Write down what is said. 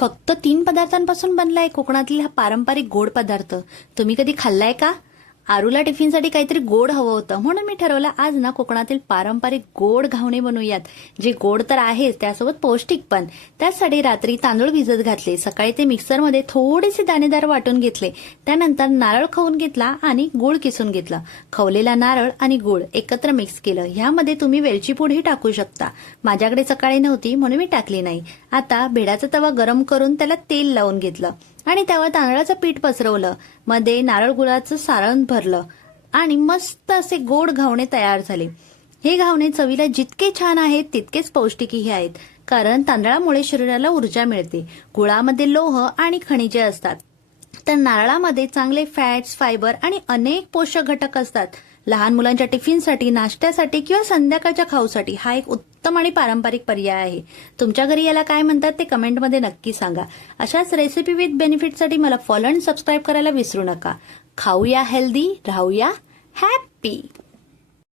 फक्त 3 पदार्थांपासून बनलाय कोकणातील हा पारंपरिक गोड पदार्थ. तुम्ही कधी खाल्लाय का? आरूला टिफिनसाठी काहीतरी गोड हवं होतं, म्हणून मी ठरवलं आज ना कोकणातील पारंपरिक गोड घावणे बनवूयात. जे गोड तर आहेच, त्यासोबत पौष्टिक पण. त्यासाठी रात्री तांदूळ भिजत घातले, सकाळी ते मिक्सरमध्ये थोडेसे दाणेदार वाटून घेतले. त्यानंतर नारळ खवून घेतला आणि गूळ किसून घेतला. खवलेला नारळ आणि गूळ एकत्र मिक्स केलं. ह्यामध्ये तुम्ही वेलची पूडही टाकू शकता. माझ्याकडे सकाळी नव्हती म्हणून मी टाकली नाही. आता भेडाचा तवा गरम करून त्याला तेल लावून घेतलं आणि त्यावर तांदळाचं पीठ पसरवलं. मध्ये नारळ गुळाचं सारण भरलं आणि मस्त असे गोड घावणे तयार झाले. हे घावणे चवीला जितके छान आहेत तितकेच पौष्टिकही आहेत, कारण तांदळामुळे शरीराला ऊर्जा मिळते. गुळामध्ये लोह आणि खनिजे असतात, तर नारळामध्ये चांगले फॅट्स, फायबर आणि अनेक पोषक घटक असतात. लहान मुलांच्या टिफिनसाठी, नाश्त्यासाठी किंवा संध्याकाळच्या खाऊसाठी हा एक उत्तम आणि पारंपरिक पर्याय आहे. तुमच्या घरी याला काय म्हणतात ते कमेंटमध्ये नक्की सांगा. अशाच रेसिपी विथ बेनिफिटसाठी मला फॉलो आणि सबस्क्राईब करायला विसरू नका. खाऊया हेल्दी, राहूया हॅपी.